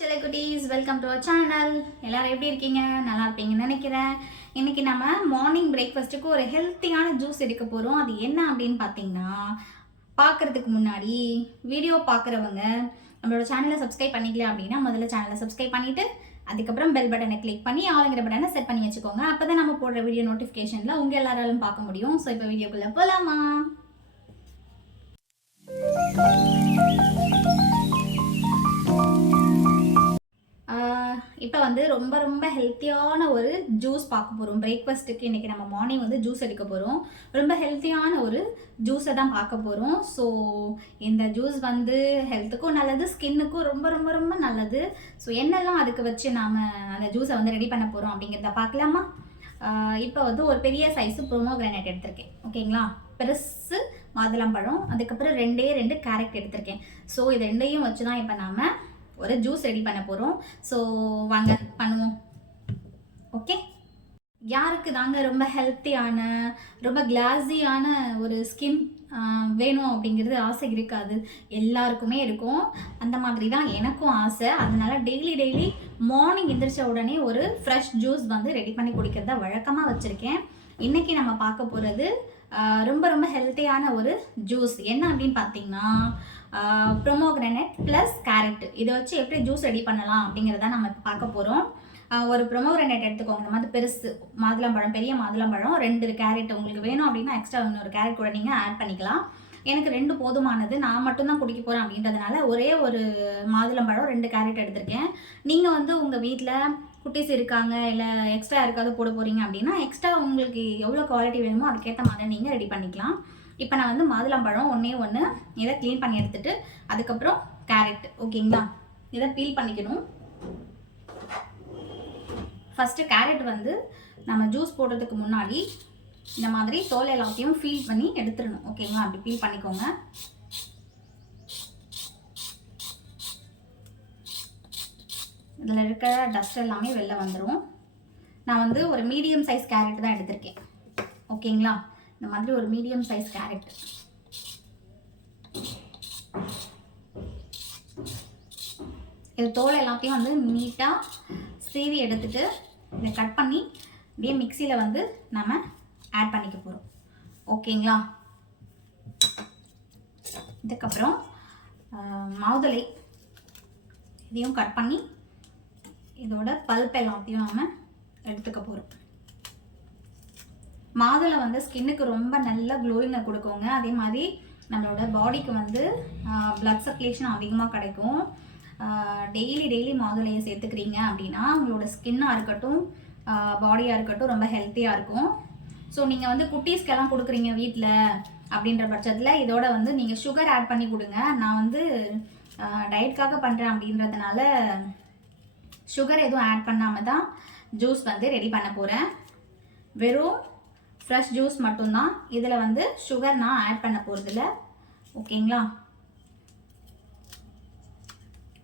சில குட்டீஸ் welcome to our channel எல்லாரும் எப்படி இருக்கீங்க? நல்லா இருப்பீங்கன்னு நினைக்கிறேன். இன்னைக்கு நம்ம மார்னிங் பிரேக்ஃபாஸ்ட்டுக்கு ஒரு ஹெல்த்தியான ஜூஸ் எடுக்க போகிறோம் அது என்ன அப்படின்னு பார்த்தீங்கன்னா பார்க்குறதுக்கு முன்னாடி வீடியோ பார்க்குறவங்க நம்மளோட சேனலை சப்ஸ்கிரைப் பண்ணிக்கல அப்படின்னா முதல்ல சேனலை சப்ஸ்கிரைப் பண்ணிவிட்டு அதுக்கப்புறம் பெல் பட்டனை கிளிக் பண்ணி ஆளுங்கிற பட்டனை செட் பண்ணி வச்சுக்கோங்க. அப்போ தான் நம்ம போடுற வீடியோ நோட்டிஃபிகேஷனில் உங்கள் எல்லாராலும் பார்க்க முடியும். ஸோ இப்போ வீடியோக்குள்ளே போகலாமா இப்போ வந்து ரொம்ப ரொம்ப ஹெல்த்தியான ஒரு ஜூஸ் பார்க்க போகிறோம் பிரேக்ஃபாஸ்ட்டுக்கு இன்றைக்கி நம்ம மார்னிங் வந்து ஜூஸ் எடுக்க போகிறோம் ரொம்ப ஹெல்த்தியான ஒரு ஜூஸை தான் பார்க்க போகிறோம் ஸோ இந்த ஜூஸ் வந்து ஹெல்த்துக்கும் நல்லது ஸ்கின்னுக்கும் ரொம்ப ரொம்ப ரொம்ப நல்லது. ஸோ என்னெல்லாம் அதுக்கு வச்சு நாம் அந்த ஜூஸை வந்து ரெடி பண்ண போகிறோம் அப்படிங்கிறத பார்க்கலாமா? இப்போ வந்து ஒரு பெரிய சைஸு ப்ரோமோ கிரானைட் எடுத்திருக்கேன். ஓகேங்களா? பெருசு மாதுளம்பழம் அதுக்கப்புறம் ரெண்டே ரெண்டு கேரட் எடுத்திருக்கேன். ஸோ இது ரெண்டையும் வச்சு தான் இப்போ நாம் ஒரு ஜூஸ் ரெடி பண்ண போகிறோம் ஸோ வாங்க பண்ணுவோம். ஓகே யாருக்கு தாங்க ரொம்ப ஹெல்த்தியான ரொம்ப கிளாஸியான ஒரு ஸ்கின் வேணும் அப்படிங்கிறது ஆசை இருக்காது. எல்லாருக்குமே இருக்கும். அந்த மாதிரி தான் எனக்கும் ஆசை. அதனால டெய்லி டெய்லி மார்னிங் எந்திரிச்ச உடனே ஒரு ஃப்ரெஷ் ஜூஸ் வந்து ரெடி பண்ணி குடிக்கிறத வழக்கமாக வச்சுருக்கேன். இன்றைக்கி நம்ம பார்க்க போகிறது ரொம்ப ரொம்ப ஹெல்த்தியான ஒரு ஜூஸ் என்ன அப்படின்னு பார்த்தீங்கன்னா ப்ரொமோக்ரனட் ப்ளஸ் கேரட் இதை வச்சு எப்படி ஜூஸ் ரெடி பண்ணலாம் அப்படிங்கிறத நம்ம இப்போ பார்க்க போகிறோம் ஒரு ப்ரொமோக்ரனேட் எடுத்துக்கோங்க. இந்த மாதிரி பெருசு மாதுளம்பழம் பெரிய மாதுளம்பழம் ரெண்டு கேரட் உங்களுக்கு வேணும் அப்படின்னா எக்ஸ்ட்ரா இன்னொரு கேரட் கூட நீங்கள் ஆட் பண்ணிக்கலாம். எனக்கு ரெண்டு போதுமானது. நான் மட்டும்தான் குடிக்க போகிறேன் அப்படின்றதுனால ஒரே ஒரு மாதுளம்பழம் ரெண்டு கேரட் எடுத்திருக்கேன். நீங்கள் வந்து உங்கள் வீட்டில் குட்டீஸ் இருக்காங்க இல்லை எக்ஸ்ட்ரா யாருக்காவது போட போகிறீங்க அப்படின்னா எக்ஸ்ட்ரா உங்களுக்கு எவ்வளோ குவாலிட்டி வேணுமோ அதுக்கேற்ற மாதிரி நீங்கள் ரெடி பண்ணிக்கலாம். இப்போ நான் வந்து மாதுளம்பழம் ஒன்றே ஒன்று இதை க்ளீன் பண்ணி எடுத்துட்டு அதுக்கப்புறம் கேரட் ஓகேங்களா இதை பீல் பண்ணிக்கணும். ஃபஸ்ட்டு கேரட் வந்து நம்ம ஜூஸ் போடுறதுக்கு முன்னாடி இந்த மாதிரி தோல் எல்லாத்தையும் ஃபீல் பண்ணி எடுத்துடணும். ஓகேங்களா அப்படி ஃபீல் பண்ணிக்கோங்க. இதில் இருக்கிற டஸ்ட் எல்லாமே வெளில வந்துடும் நான் வந்து ஒரு மீடியம் சைஸ் கேரட் தான் எடுத்திருக்கேன். ஓகேங்களா இந்த மாதிரி ஒரு மீடியம் சைஸ் கேரட் இது தோல் எல்லாத்தையும் வந்து நீட்டாக சீவி எடுத்துட்டு இதை கட் பண்ணி அப்படியே மிக்சியில் வந்து நம்ம ஆட் பண்ணிக்க போகிறோம் ஓகேங்களா இதுக்கப்புறம் மாதுளை இதையும் கட் பண்ணி இதோட பல்ப் எல்லாத்தையும் நம்ம எடுத்துக்க போகிறோம் மாதுளை வந்து ஸ்கின்னுக்கு ரொம்ப நல்ல க்ளோயிங்கை கொடுக்குங்க. அதே மாதிரி நம்மளோட பாடிக்கு வந்து ப்ளட் சர்க்குலேஷன் அதிகமாக கிடைக்கும். டெய்லி டெய்லி மாதுளையை சேர்த்துக்கிறீங்க அப்படின்னா உங்களோட ஸ்கின்னாக இருக்கட்டும் பாடியாக இருக்கட்டும் ரொம்ப ஹெல்த்தியாக இருக்கும். ஸோ நீங்கள் வந்து குட்டீஸ்க்கெல்லாம் கொடுக்குறீங்க வீட்டில் அப்படின்ற பட்சத்தில் இதோட வந்து நீங்கள் சுகர் ஆட் பண்ணி கொடுங்க. நான் வந்து டயட்காக பண்ணுறேன் அப்படின்றதுனால சுகர் எதுவும் ஆட் பண்ணாமல் தான் ஜூஸ் வந்து ரெடி பண்ண போகிறேன் வெறும் ஃப்ரெஷ் ஜூஸ் மட்டும்தான் இதில் வந்து சுகர் நான் ஆட் பண்ண போகிறதில்ல ஓகேங்களா?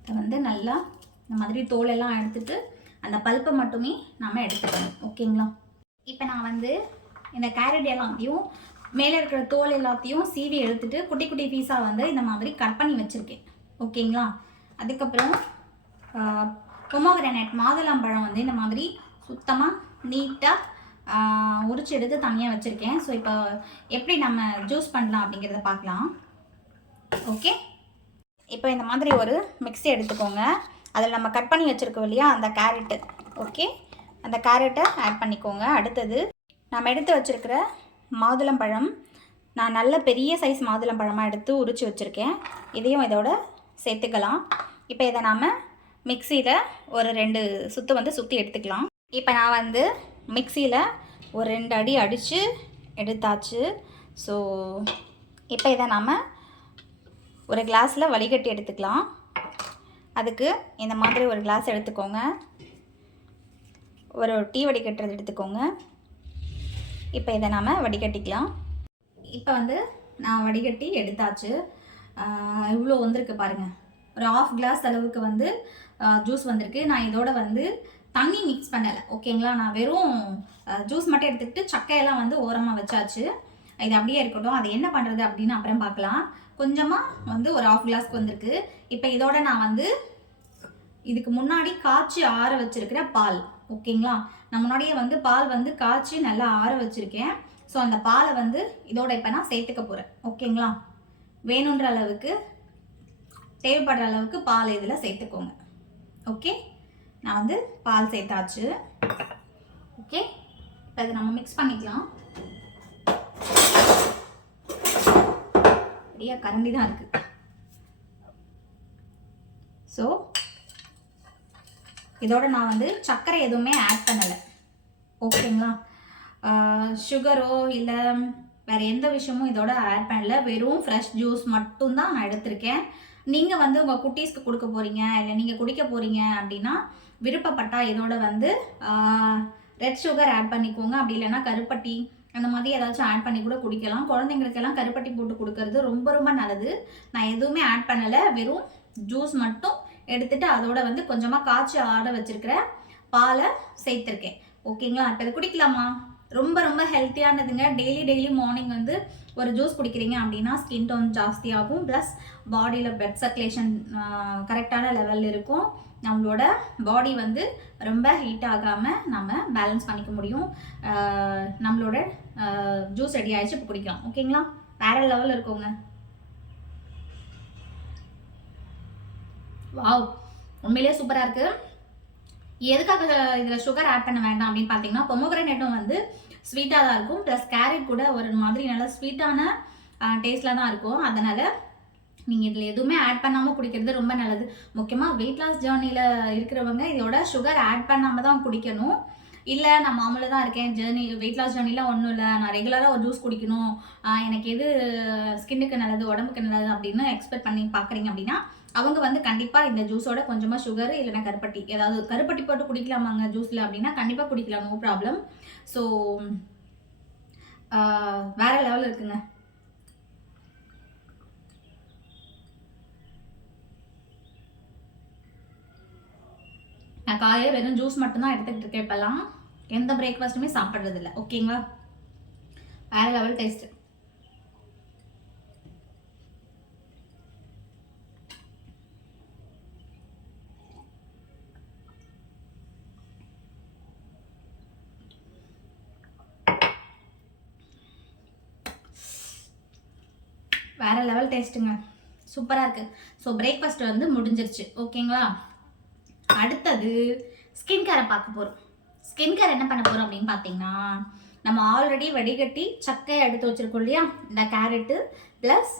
இதை வந்து நல்லா இந்த மாதிரி தோலெல்லாம் எடுத்துட்டு அந்த பல்ப்பை மட்டுமே நம்ம எடுத்துக்கணும். ஓகேங்களா? இப்போ நான் வந்து இந்த கேரட் எல்லாத்தையும் மேலே இருக்கிற தோல் எல்லாத்தையும் சீவி எடுத்துட்டு குட்டி குட்டி பீஸாக வந்து இந்த மாதிரி கட் பண்ணி வச்சுருக்கேன். ஓகேங்களா? அதுக்கப்புறம் பொமோகிரானைட் மாதுளம்பழம் வந்து இந்த மாதிரி சுத்தமாக நீட்டாக உரிச்சு எடுத்து தனியாக வச்சுருக்கேன். ஸோ இப்போ எப்படி நம்ம ஜூஸ் பண்ணலாம் அப்படிங்கிறத பார்க்கலாம். ஓகே இப்போ இந்த மாதிரி ஒரு மிக்ஸி எடுத்துக்கோங்க. அதில் நம்ம கட் பண்ணி வச்சுருக்கோம் இல்லையா? அந்த கேரட்டு ஓகே அந்த கேரட்டை ஆட் பண்ணிக்கோங்க. அடுத்தது நம்ம எடுத்து வச்சுருக்கிற மாதுளம்பழம். நான் நல்ல பெரிய சைஸ் மாதுளம்பழமாக எடுத்து உரித்து வச்சுருக்கேன். இதையும் இதோட சேர்த்துக்கலாம். இப்போ இதை நாம் மிக்சியில் ஒரு ரெண்டு சுற்று வந்து சுற்றி எடுத்துக்கலாம். இப்போ நான் வந்து மிக்சியில் ஒரு ரெண்டு அடி அடித்து எடுத்தாச்சு. ஸோ இப்போ இதை நாம் ஒரு கிளாஸில் வடிகட்டி எடுத்துக்கலாம். அதுக்கு இந்த மாதிரி ஒரு கிளாஸ் எடுத்துக்கோங்க. ஒரு டீ வடிகட்டுறது எடுத்துக்கோங்க. இப்போ இதை நாம் வடிகட்டிக்கலாம். இப்போ வந்து நான் வடிகட்டி எடுத்தாச்சு. இவ்வளோ வந்திருக்கு பாருங்கள் ஒரு ஆஃப் கிளாஸ் அளவுக்கு வந்து ஜூஸ் வந்திருக்கு. நான் இதோட வந்து தண்ணி மிக்ஸ் பண்ணலை. ஓகேங்களா நான் வெறும் ஜூஸ் மட்டும் எடுத்துக்கிட்டு சக்கையெல்லாம் வந்து ஓரமாக வச்சாச்சு. இது அப்படியே இருக்கட்டும். அது என்ன பண்ணுறது அப்படின்னு அப்புறம் பார்க்கலாம். கொஞ்சமாக வந்து ஒரு ஆஃப் கிளாஸ்க்கு வந்திருக்கு. இப்போ இதோட நான் வந்து இதுக்கு முன்னாடி காய்ச்சி ஆற வச்சிருக்கிற பால். ஓகேங்களா நான் முன்னாடியே வந்து பால் வந்து காய்ச்சி நல்லா ஆற வச்சுருக்கேன். ஸோ அந்த பாலை வந்து இதோட இப்போ நான் சேர்த்துக்க போகிறேன் ஓகேங்களா வேணுன்ற அளவுக்கு தேவைப்படுற அளவுக்கு பால் இதில் சேர்த்துக்கோங்க. ஓகே நான் வந்து பால் சேர்த்தாச்சு. ஓகே இப்போ இதை நம்ம மிக்ஸ் பண்ணிக்கலாம். நிறையா கரண்டி தான் இருக்குது ஸோ இதோட நான் வந்து சர்க்கரை எதுவுமே ஆட் பண்ணலை. ஓகேங்களா சுகரோ இல்லை வேறு எந்த விஷயமும் இதோட ஆட் பண்ணல. வெறும் ஃப்ரெஷ் ஜூஸ் மட்டும்தான் நான் எடுத்திருக்கேன். நீங்கள் வந்து உங்கள் குட்டீஸ்க்கு கொடுக்க போகிறீங்க இல்லை நீங்கள் குடிக்க போகிறீங்க அப்படின்னா விருப்பப்பட்டால் இதோட வந்து ரெட் சுகர் ஆட் பண்ணிக்கோங்க. அப்படி இல்லைன்னா கருப்பட்டி அந்த மாதிரி ஏதாச்சும் ஆட் பண்ணி கூட குடிக்கலாம். குழந்தைங்களுக்கெல்லாம் கருப்பட்டி போட்டு கொடுக்கறது ரொம்ப ரொம்ப நல்லது. நான் எதுவுமே ஆட் பண்ணலை. வெறும் ஜூஸ் மட்டும் எடுத்துட்டு அதோட வந்து கொஞ்சமாக காய்ச்சி ஆட வச்சிருக்கிற பாலை சேர்த்துருக்கேன். ஓகேங்களா இப்போ இதை குடிக்கலாமா? ரொம்ப ரொம்ப ஹெல்த்தியானதுங்க டெய்லி டெய்லி மார்னிங் வந்து ஒரு ஜூஸ் குடிக்கிறீங்க அப்படின்னா ஸ்கின் டோன் ஜாஸ்தியாகும். ப்ளஸ் பாடியில் பிளட் சர்க்குலேஷன் கரெக்டான லெவலில் இருக்கும். நம்மளோட பாடி வந்து ரொம்ப ஹீட் ஆகாமல் நம்ம பேலன்ஸ் பண்ணிக்க முடியும். நம்மளோட ஜூஸ் ரெடி ஆகிடுச்சு இப்போ குடிக்கலாம். ஓகேங்களா வேற லெவல் இருக்கோங்க. வாவ் உண்மையிலேயே சூப்பராக இருக்குது எதுக்காக இதில் சுகர் ஆட் பண்ண வேண்டாம் அப்படின்னு பார்த்தீங்கன்னா பொமோகிரனேட்டும் வந்து ஸ்வீட்டாக தான் இருக்கும். ப்ளஸ் கேரட் கூட ஒரு மாதிரி நல்லா ஸ்வீட்டான டேஸ்டில் தான் இருக்கும். அதனால் நீங்கள் இதில் எதுவுமே ஆட் பண்ணாமல் குடிக்கிறது ரொம்ப நல்லது. முக்கியமாக வெயிட் லாஸ் ஜேர்னியில் இருக்கிறவங்க இதோட சுகர் ஆட் பண்ணாமல் தான் குடிக்கணும். இல்லை நான் மாமூலாக தான் இருக்கேன். ஜேர்னி வெயிட் லாஸ் ஜேர்னிலாம் ஒன்றும் இல்லை. நான் ரெகுலராக ஒரு ஜூஸ் குடிக்கணும். எனக்கு எது ஸ்கின்னுக்கு நல்லது உடம்புக்கு நல்லது அப்படின்னு எக்ஸ்பெக்ட் பண்ணி பார்க்குறீங்க அப்படின்னா அவங்க வந்து கண்டிப்பாக இந்த ஜூஸோட கொஞ்சமாக சுகர் இல்லைன்னா கருப்பட்டி ஏதாவது கருப்பட்டி போட்டு குடிக்கலாமாங்க ஜூஸில் அப்படின்னா கண்டிப்பாக குடிக்கலாம் நோ ப்ராப்ளம் ஸோ வேறு லெவலில் இருக்குங்க. நான் காலையில் வெறும் ஜூஸ் மட்டும்தான் எடுத்துக்கிட்டு இருக்கேன் இப்போல்லாம். எந்த பிரேக்ஃபாஸ்ட்டுமே சாப்பிட்றது இல்லை ஓகேங்களா? வேற லெவல் டேஸ்ட் வேற லெவல் டேஸ்ட்டுங்க சூப்பராக இருக்குது ஸோ பிரேக்ஃபாஸ்ட் வந்து முடிஞ்சிருச்சு. ஓகேங்களா? அடுத்தது ஸ்கின் கேரை பார்க்க போகிறோம் ஸ்கின் கேர் என்ன பண்ண போகிறோம் அப்படின்னு பார்த்தீங்கன்னா நம்ம ஆல்ரெடி வடிகட்டி சக்கையை எடுத்து வச்சிருக்கோம் இல்லையா? இந்த கேரட்டு ப்ளஸ்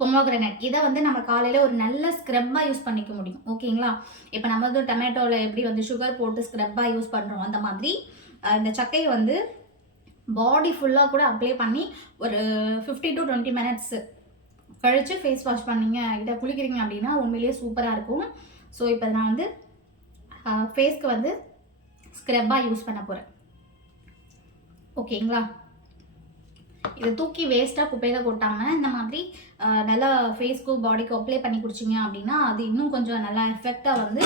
பொமோகிரனட் இதை வந்து நம்ம காலையில் ஒரு நல்ல ஸ்க்ரப்பாக யூஸ் பண்ணிக்க முடியும். ஓகேங்களா இப்போ நம்ம வந்து டொமேட்டோவில் எப்படி வந்து சுகர் போட்டு ஸ்க்ரப்பாக யூஸ் பண்ணுறோம் அந்த மாதிரி இந்த சக்கையை வந்து பாடி ஃபுல்லாக கூட அப்ளை பண்ணி ஒரு ஃபிஃப்டி டு டுவெண்ட்டி மினிட்ஸ் கழித்து ஃபேஸ் வாஷ் பண்ணீங்க இதை குளிக்கிறீங்க அப்படின்னா உண்மையிலேயே சூப்பராக இருக்கும். ஸோ இப்போ நான் வந்து ஃபேஸ்க்கு வந்து ஸ்க்ரப்பாக யூஸ் பண்ண போகிறேன் ஓகேங்களா இதை தூக்கி வேஸ்ட்டாக குப்பையில் கொட்டாமல் இந்த மாதிரி நல்லா ஃபேஸ்க்கு பாடிக்கு அப்ளை பண்ணி குடிச்சிங்க அப்படின்னா அது இன்னும் கொஞ்சம் நல்லா எஃபெக்டாக வந்து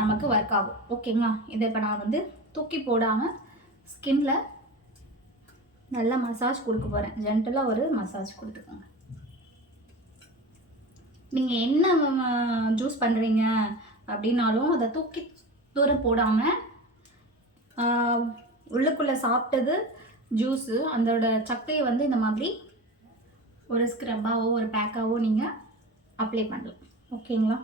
நமக்கு ஒர்க் ஆகும். ஓகேங்களா இதை இப்போ நான் வந்து தூக்கி போடாமல் ஸ்கின்ல நல்லா மசாஜ் கொடுக்க போகிறேன் ஜென்டலாக ஒரு மசாஜ் கொடுத்துக்கோங்க. நீங்கள் என்ன ஜூஸ் பண்ணுறீங்க அப்படின்னாலும் அதை தூக்கி தூரம் போடாமல் உள்ளுக்குள்ளே சாப்பிட்டது ஜூஸு அதோட சக்கையை வந்து இந்த மாதிரி ஒரு ஸ்க்ரப்பாவோ ஒரு பேக்காவோ நீங்கள் அப்ளை பண்ணலாம். ஓகேங்களா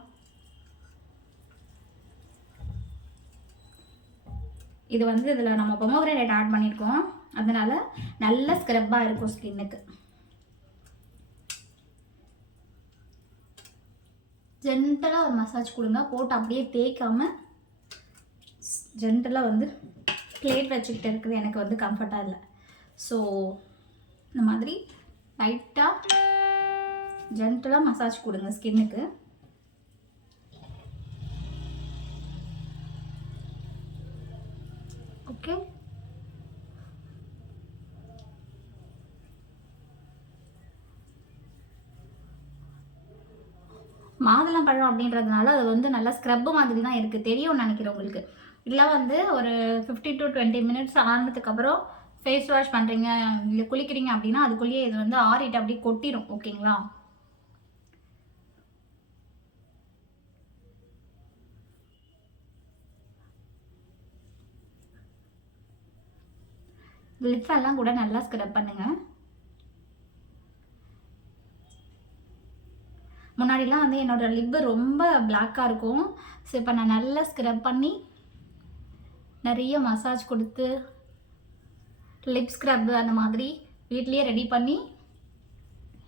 இது வந்து இதில் நம்ம பொமோகிரேட் ஆட் பண்ணியிருக்கோம். அதனால் நல்ல ஸ்க்ரப்பாக இருக்கும் ஸ்கின்னுக்கு ஜென்டலாக ஒரு மசாஜ் கொடுங்க. போட்டு அப்படியே தேய்க்காமல் ஜென்டலாக வந்து பிளேட் வச்சுக்கிட்டு இருக்குது எனக்கு வந்து கம்ஃபர்ட்டாக இல்லை. ஸோ இந்த மாதிரி லைட்டாக ஜென்டலாக மசாஜ் கொடுங்க ஸ்கின்னுக்கு ஓகே மாதுளம் பழம் அப்படின்றதுனால அது வந்து நல்லா ஸ்க்ரப்பு மாதிரி தான் இருக்குது தெரியும்னு நினைக்கிறேன் உங்களுக்கு. இல்லை வந்து ஒரு ஃபிஃப்டி டு டுவெண்ட்டி மினிட்ஸ் ஆனதுக்கப்புறம் ஃபேஸ் வாஷ் பண்ணுறீங்க இல்லை குளிக்கிறீங்க அப்படின்னா அதுக்குள்ளேயே இது வந்து ஆறிட்டு அப்படியே கொட்டிடும் ஓகேங்களா? லிப்ஸ் எல்லாம் கூட நல்லா ஸ்க்ரப் பண்ணுங்கள் முன்னாடிலாம் வந்து என்னோடய லிப்பு ரொம்ப பிளாக்காக இருக்கும். ஸோ இப்போ நான் நல்லா ஸ்க்ரப் பண்ணி நிறைய மசாஜ் கொடுத்து லிப் ஸ்க்ரப் அந்த மாதிரி வீட்லேயே ரெடி பண்ணி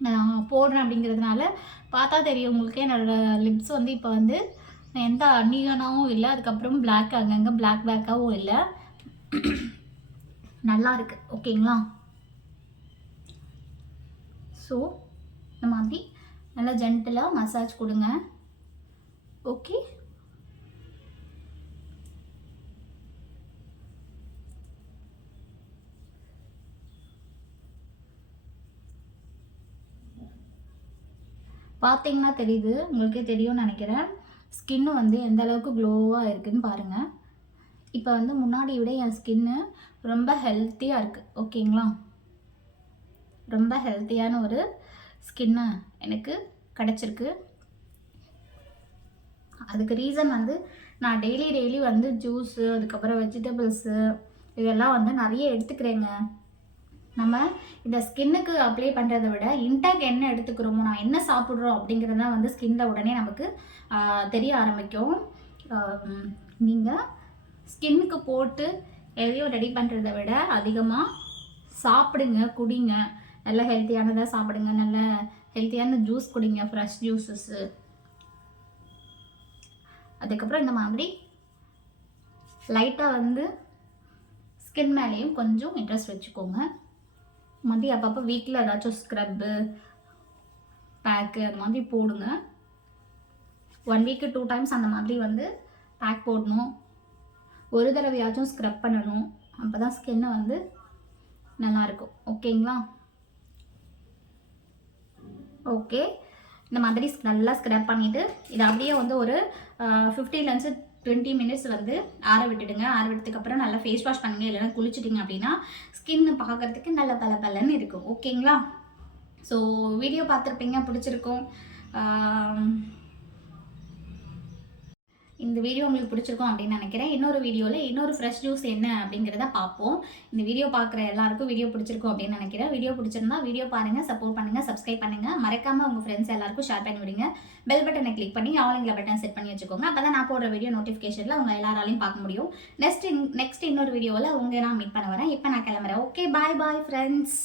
நான் போடுறேன் அப்படிங்கிறதுனால பார்த்தா தெரியும் உங்களுக்கு என்னோடய லிப்ஸ் வந்து இப்போ வந்து எந்த அன்னியனாகவும் இல்லை. அதுக்கப்புறம் பிளாக் அங்கங்கே பிளாக் பிளாக்காகவும் இல்லை. நல்லா இருக்குது ஓகேங்களா ஸோ இந்த மாதிரி நல்லா ஜென்டலாக மசாஜ் கொடுங்க. ஓகே பார்த்தீங்கன்னா தெரியுது உங்களுக்கே தெரியும்னு நினைக்கிறேன். ஸ்கின்னு வந்து எந்த அளவுக்கு க்ளோவாக இருக்குன்னு பாருங்கள் இப்போ வந்து முன்னாடி விட என் ஸ்கின்னு ரொம்ப ஹெல்த்தியாக இருக்குது ஓகேங்களா ரொம்ப ஹெல்த்தியான ஒரு ஸ்கின்னு எனக்கு கிடச்சிருக்கு. அதுக்கு ரீசன் வந்து நான் டெய்லி டெய்லி வந்து ஜூஸு அதுக்கப்புறம் வெஜிடபிள்ஸு இதெல்லாம் வந்து நிறைய எடுத்துக்கிறேங்க. நம்ம இந்த ஸ்கின்னுக்கு அப்ளை பண்ணுறதை விட இன்டேக் என்ன எடுத்துக்கிறோமோ நான் என்ன சாப்பிட்றோம் அப்படிங்கிறது தான் வந்து ஸ்கின்ல உடனே நமக்கு தெரிய ஆரம்பிக்கும். நீங்கள் ஸ்கின்னுக்கு போட்டு எதையும் ரெடி பண்ணுறதை விட அதிகமாக சாப்பிடுங்க குடிங்க. நல்லா ஹெல்த்தியானதாக சாப்பிடுங்க. நல்ல ஹெல்த்தியான ஜூஸ் குடிங்க. ஃப்ரெஷ் ஜூஸஸ்ஸு அதுக்கப்புறம் இந்த மாதிரி லைட்டாக வந்து ஸ்கின் மேலேயும் கொஞ்சம் இன்ட்ரெஸ்ட் வச்சுக்கோங்க. மாதிரி அப்பப்போ வீட்டில் ஏதாச்சும் ஸ்க்ரப்பு பேக்கு அந்த மாதிரி போடுங்க. ஒன் வீக்கு டூ டைம்ஸ் அந்த மாதிரி வந்து பேக் போடணும். ஒரு தடவையாச்சும் ஸ்க்ரப் பண்ணணும். அப்போ தான் ஸ்கின்னு வந்து நல்லாயிருக்கும் ஓகேங்களா ஓகே இந்த மாதிரி நல்லா ஸ்க்ரப் பண்ணிவிட்டு இதை அப்படியே வந்து ஒரு ஃபிஃப்டீன்லேருந்து டுவெண்ட்டி மினிட்ஸ் வந்து ஆற விட்டுடுங்க. ஆற விட்டதுக்கப்புறம் நல்லா ஃபேஸ் வாஷ் பண்ணுங்க. இல்லைனா குளிச்சிட்டிங்க அப்படின்னா ஸ்கின் பார்க்கறதுக்கு நல்ல பல பலன்னு இருக்கும். ஓகேங்களா ஸோ வீடியோ பார்த்துருப்பீங்க. பிடிச்சிருக்கும். இந்த வீடியோ உங்களுக்கு பிடிச்சிருக்கும் அப்படின்னு நினைக்கிறேன். இன்னொரு வீடியோவில் இன்னொரு ஃப்ரெஷ் ஜூஸ் என்ன அப்படிங்கிறத பார்ப்போம். இந்த வீடியோ பார்க்குற எல்லாருக்கும் வீடியோ பிடிச்சிருக்கும் அப்படின்னு நினைக்கிறேன். வீடியோ பிடிச்சிருந்தா வீடியோ பாருங்கள் சப்போர்ட் பண்ணுங்கள் சப்ஸ்கிரைப் பண்ணுங்கள் மறக்காமல் உங்கள் ஃப்ரெண்ட்ஸ் எல்லாருக்கும் ஷேர் பண்ணி விடுங்க. பெல் பட்டனை கிளிக் பண்ணி ஆளுங்களை பட்டன் செட் பண்ணி வச்சுக்கோங்க. அப்போ தான் நான் போடுற வீடியோ நோட்டிஃபிகேஷனில் உங்கள் எல்லாராலையும் பார்க்க முடியும். நெக்ஸ்ட் நெக்ஸ்ட் இன்னொரு வீடியோவில் உங்கள் நான் மீட் பண்ண வரேன். இப்போ நான் கிளம்புறேன். Okay bye bye friends